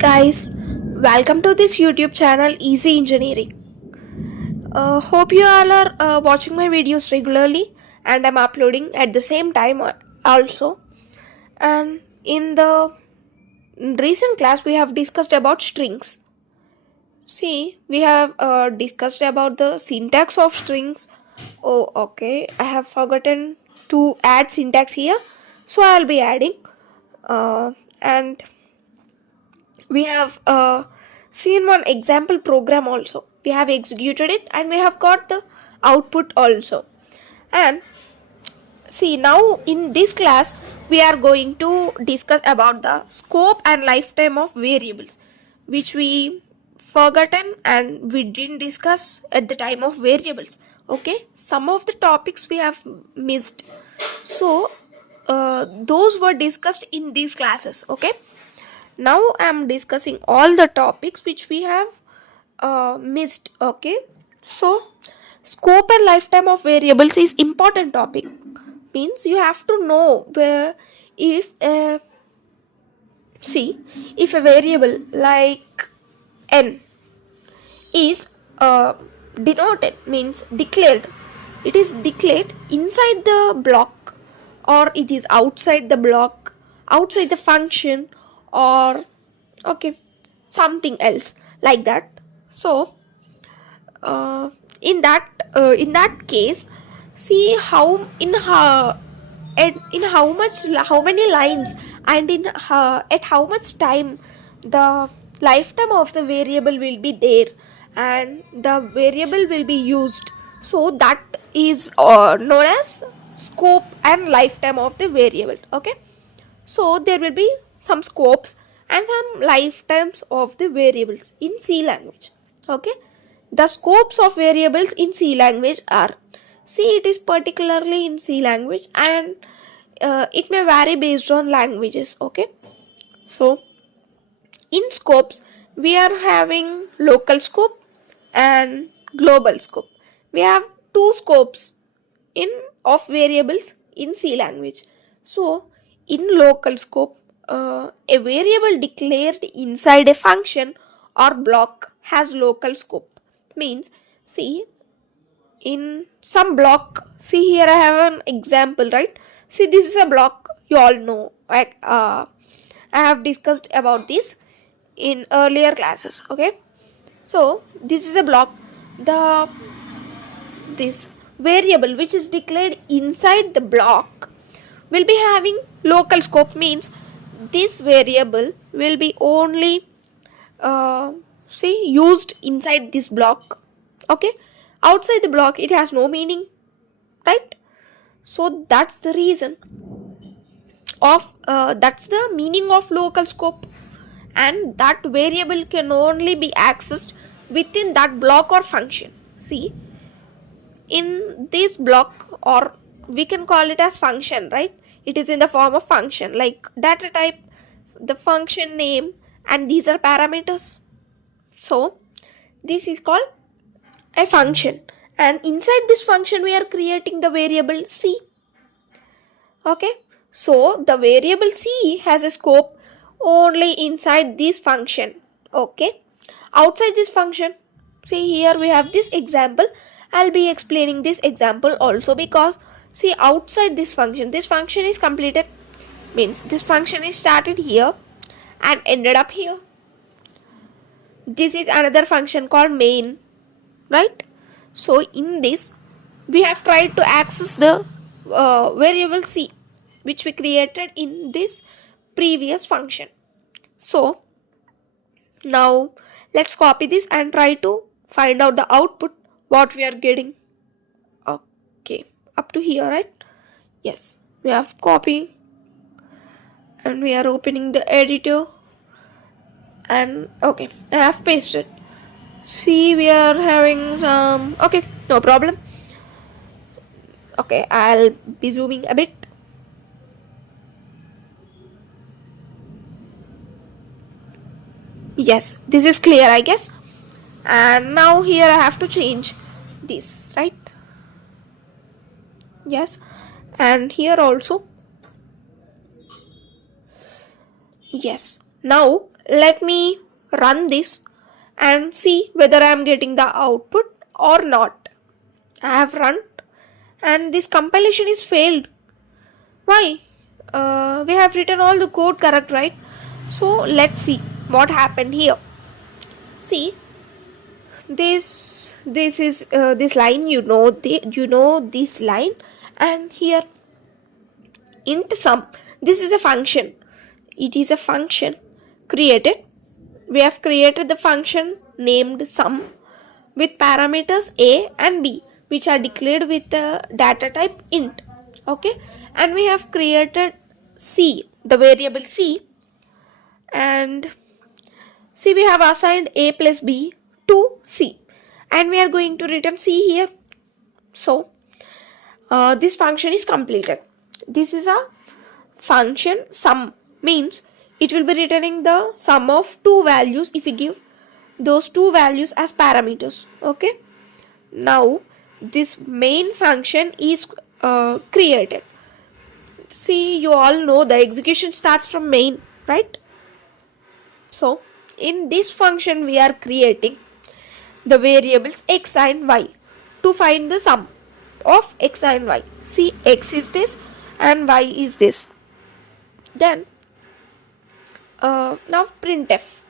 guys, welcome to this YouTube channel Easy Engineering. Hope you all are watching my videos regularly and I'm uploading at the same time also. And in the recent class we have discussed about strings. See, we have discussed about the syntax of strings. Oh, okay, I have forgotten to add syntax here, so I'll be adding. And we have seen one example program also. We have executed it and we have got the output also. And see, now in this class we are going to discuss about the scope and lifetime of variables, which we forgotten and we didn't discuss at the time of variables. Okay, some of the topics we have missed, so those were discussed in these classes. Okay, now I'm discussing all the topics which we have missed. Okay, so scope and lifetime of variables is important topic. Means you have to know where, if see, if a variable like n is denoted, means declared, it is declared inside the block or it is outside the block, outside the function, or okay, something else like that. So in that case, see how in how in how many lines and at how much time the lifetime of the variable will be there and the variable will be used. So that is known as scope and lifetime of the variable. Okay, so there will be some scopes and some lifetimes of the variables in C language. Okay, the scopes of variables in C language are, see, it is particularly in C language and it may vary based on languages. Okay, so in scopes we are having local scope and global scope. We have two scopes in of variables in C language. So in local scope, a variable declared inside a function or block has local scope. Means, see, in some block, see here I have an example, right? See, this is a block, you all know, right? I have discussed about this in earlier classes. Okay, so this is a block. The this variable which is declared inside the block will be having local scope. Means this variable will be only see used inside this block. Okay, outside the block it has no meaning, right? So that's the reason of that's the meaning of local scope, and that variable can only be accessed within that block or function. See, in this block, or we can call it as function, right? It is in the form of function like data type, the function name, and these are parameters. So this is called a function, and inside this function we are creating the variable C. Okay, so the variable C has a scope only inside this function. Okay, outside this function, see here we have this example. I'll be explaining this example also, because see, outside this function is completed. Means this function is started here and ended up here. This is another function called main, right? So in this we have tried to access the variable C which we created in this previous function. So now let's copy this and try to find out the output what we are getting. Okay, up to here, right? Yes, we have copy and we are opening the editor, and okay, I have pasted. See, we are having some, okay, no problem. Okay, I'll be zooming a bit. Yes, this is clear, I guess. And now here I have to change this, right? Yes, and here also. Yes, now let me run this and see whether I am getting the output or not. I have run and this compilation is failed. Why? We have written all the code correct, right? So let's see what happened here. See, this is this line, you know this line, and here int sum. This is a function. It is a function created. We have created the function named sum with parameters a and b, which are declared with the data type int. Okay, and we have created c, the variable c, and see, we have assigned a plus b to c, and we are going to return c here. So this function is completed. This is a function sum, means it will be returning the sum of two values if we give those two values as parameters. Okay, now this main function is created. See, you all know the execution starts from main, right? So in this function we are creating the variables x and y to find the sum of x and y. See, x is this and y is this. Then now printf,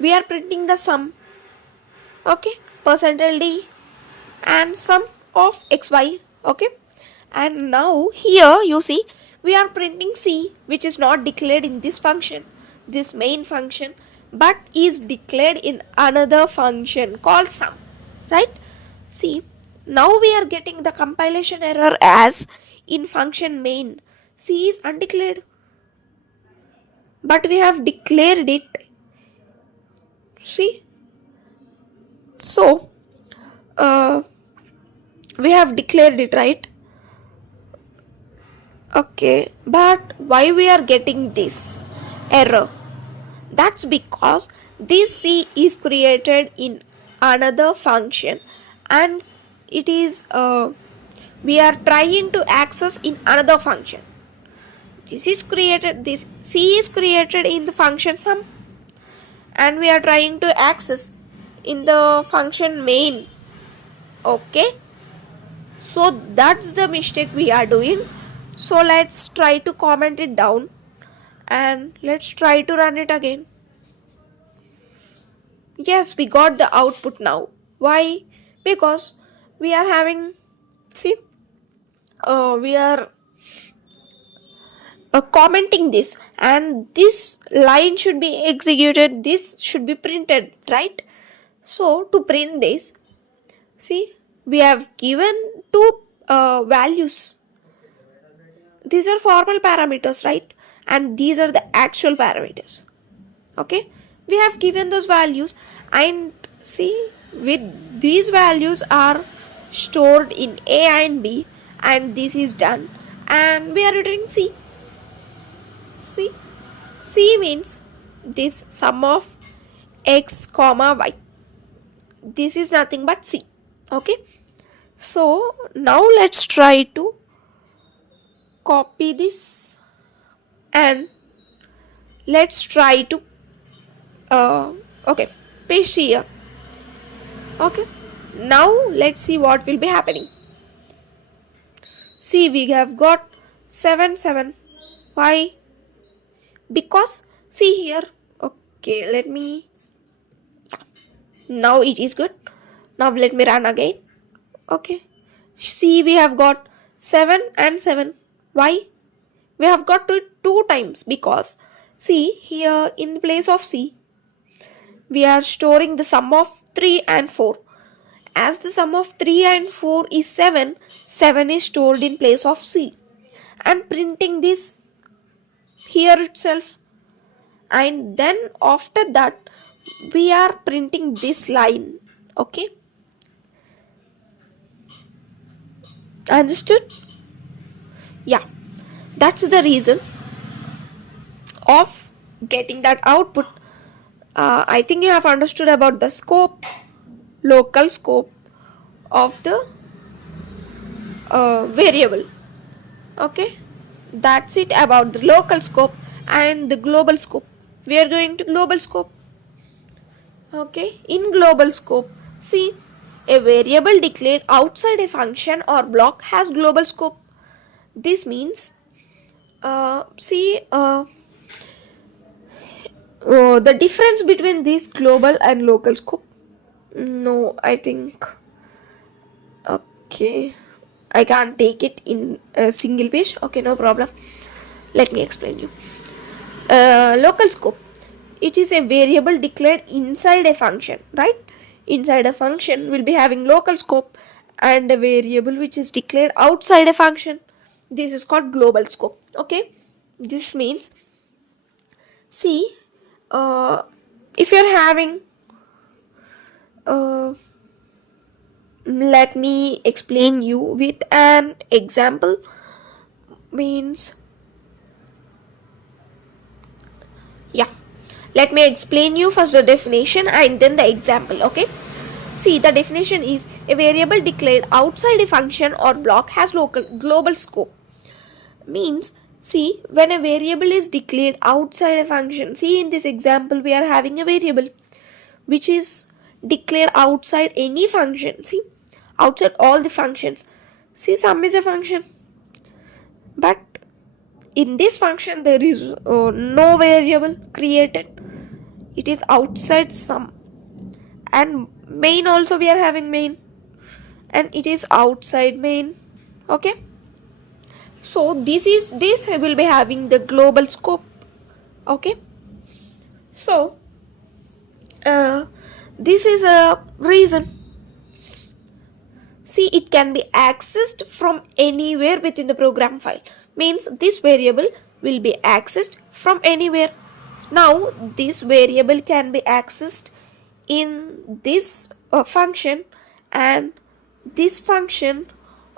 we are printing the sum, okay, %d and sum of xy. Okay, and now here you see we are printing c, which is not declared in this function, this main function, but is declared in another function called sum, right? See, now we are getting the compilation error as in function main c is undeclared, but we have declared it. See, so we have declared it, right? Okay, but why we are getting this error? That's because this c is created in another function, and it is we are trying to access in another function. This c is created in the function sum, and we are trying to access in the function main. Okay, so that's the mistake we are doing. So let's try to comment it down and let's try to run it again. Yes, we got the output now. Why? Because we are having, see, we are commenting this, and this line should be executed, this should be printed, right? So to print this, see, we have given two values. These are formal parameters, right? And these are the actual parameters. Okay, we have given those values, and see, with these values are stored in a and b, and this is done, and we are returning c. See, c means this sum of x comma y. This is nothing but c. Okay, so now let's try to copy this and let's try to okay, paste here. Okay, now let's see what will be happening. See, we have got 7 7. Why? Because see here, okay, let me, now it is good. Now let me run again. Okay, see, we have got 7 and 7. Why? We have got to it 2 times because see, here in place of c we are storing the sum of 3 and 4. As the sum of 3 and 4 is 7, 7 is stored in place of c, and printing this here itself, and then after that we are printing this line. Okay, understood? Yeah, that's the reason of getting that output. I think you have understood about the scope, local scope of the variable. Okay, that's it about the local scope and the global scope. we are going to global scope. Okay, in global scope, see, a variable declared outside a function or block has global scope. This means, see, the difference between this global and local scope. No, I think, okay, I can't take it in a single page. Okay, no problem. Let me explain you. Local scope, it is a variable declared inside a function, right? Inside a function will be having local scope, and a variable which is declared outside a function, this is called global scope. Okay, this means, see, uh, if you're having, uh, let me explain you with an example. Means, yeah, let me explain you first the definition and then the example. Okay, see, the definition is a variable declared outside a function or block has local global scope. Means, see, when a variable is declared outside a function, see, in this example we are having a variable which is declared outside any function. See, outside all the functions. See, sum is a function, but in this function there is no variable created, it is outside sum. And main also, we are having main, and it is outside main. Okay, so this will be having the global scope. Okay, so this is a reason. See, it can be accessed from anywhere within the program file. Means this variable will be accessed from anywhere. Now this variable can be accessed in this function and this function,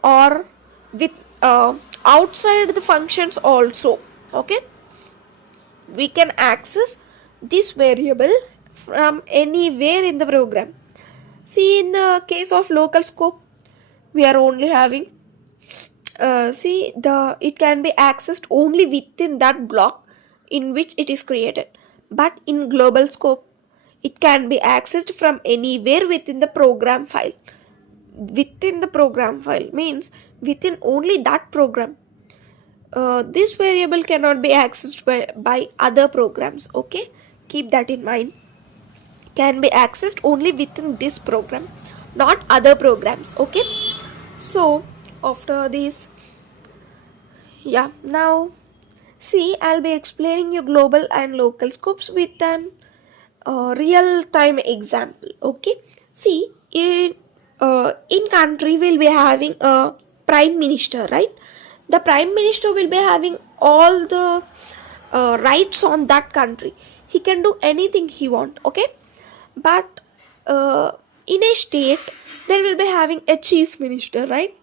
or with outside the functions also. Okay, we can access this variable from anywhere in the program. See, in the case of local scope, we are only having, see, it can be accessed only within that block in which it is created. But in global scope, it can be accessed from anywhere within the program file. Within the program file means within only that program. This variable cannot be accessed by other programs. Okay, keep that in mind. Can be accessed only within this program, not other programs. Okay, so after this, yeah, now see, I'll be explaining you global and local scopes with an real time example. Okay, see, in country we'll be having a prime minister, right? The prime minister will be having all the rights on that country. He can do anything he want. Okay, but in a state there will be having a chief minister, right?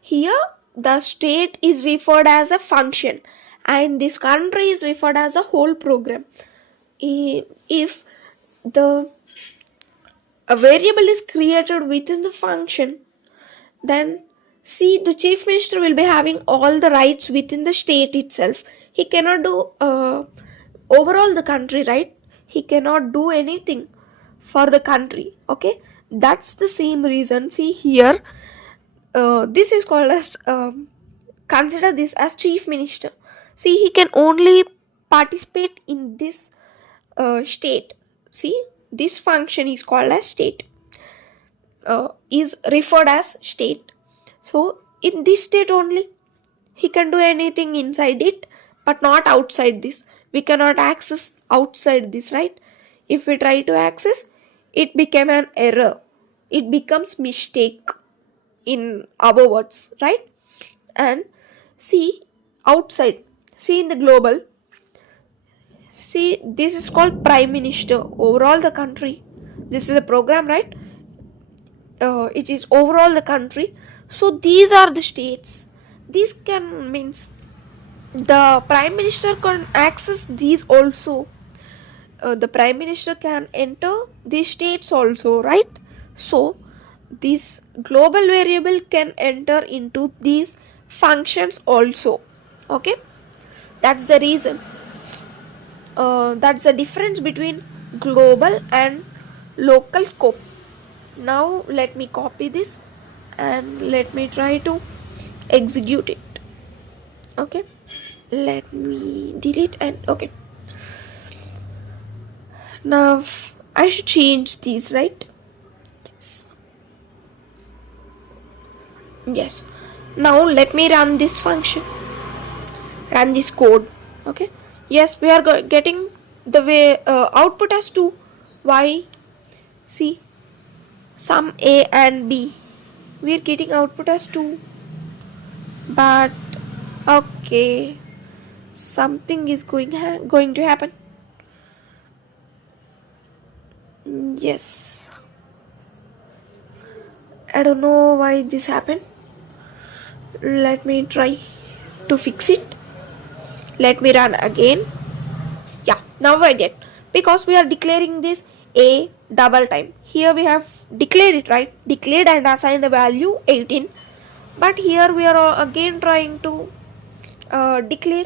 Here the state is referred as a function and this country is referred as a whole program. If the a variable is created within the function, then see, the chief minister will be having all the rights within the state itself. He cannot do overall the country, right? He cannot do anything for the country. Okay, that's the same reason. See here, this is called as consider this as chief minister. See, he can only participate in this state. See, this function is called as state, is referred as state. So in this state only he can do anything inside it, but not outside this. We cannot access outside this, right? If we try to access, it became an error, it becomes mistake in our words, right? And see, outside, see, in the global, see, this is called prime minister, overall the country. This is a program, right? It is overall the country. So these are the states. This can means the prime minister can access these also. The prime minister can enter these states also, right? So this global variable can enter into these functions also. Okay, that's the reason. That's the difference between global and local scope. Now let me copy this and let me try to execute it. Okay, let me delete and okay. Now I should change these, right? Yes. Yes. Now let me run this function. Run this code. Okay. Yes, we are getting the way output as 2. Why? See, sum A and B. We are getting output as 2. But okay, something is going to happen. Yes. I don't know why this happened. Let me try to fix it. Let me run again. Yeah, now I get, because we are declaring this A double time. Here we have declared it, right? Declared and assigned the value 18. But here we are again trying to declare.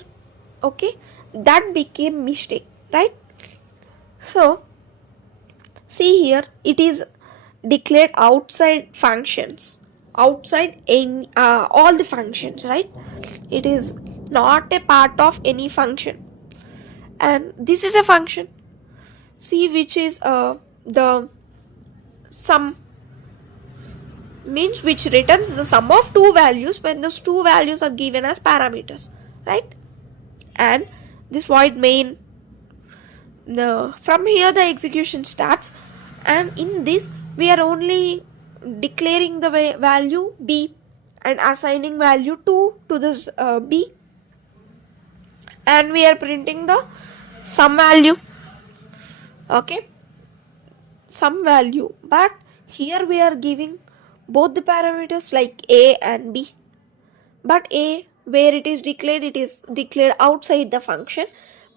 Okay, that became mistake, right? So see here, it is declared outside functions, outside in all the functions, right? It is not a part of any function, and this is a function. See, which is the sum, means which returns the sum of two values when those two values are given as parameters, right? And this void main, from here the execution starts, and in this we are only declaring the value B and assigning value 2 to this B, and we are printing the sum value. Okay, sum value, but here we are giving both the parameters like A and B, but A, where it is declared outside the function,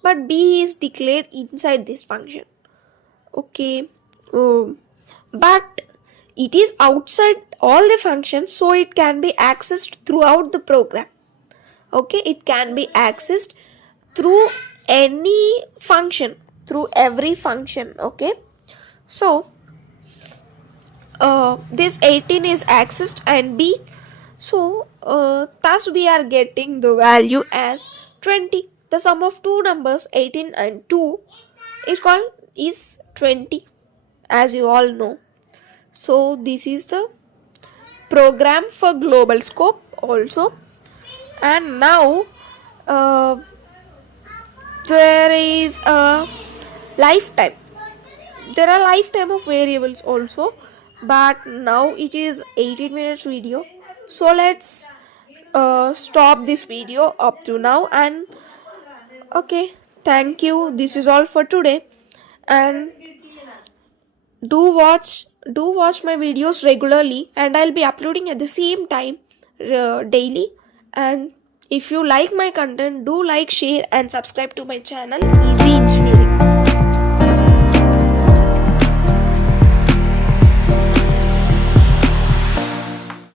but B is declared inside this function. Okay, but it is outside all the functions, so it can be accessed throughout the program. Okay, it can be accessed through any function, through every function. Okay, so this 18 is accessed and B, so thus we are getting the value as 20. The sum of two numbers 18 and 2 is 20, as you all know. So this is the program for global scope also. And now there is a lifetime. There are lifetime of variables also, but now it is 18 minutes video, so let's stop this video up to now. And okay, thank you, this is all for today. And do watch my videos regularly, and I'll be uploading at the same time daily. And if you like my content, do like, share and subscribe to my channel Easy Engineering.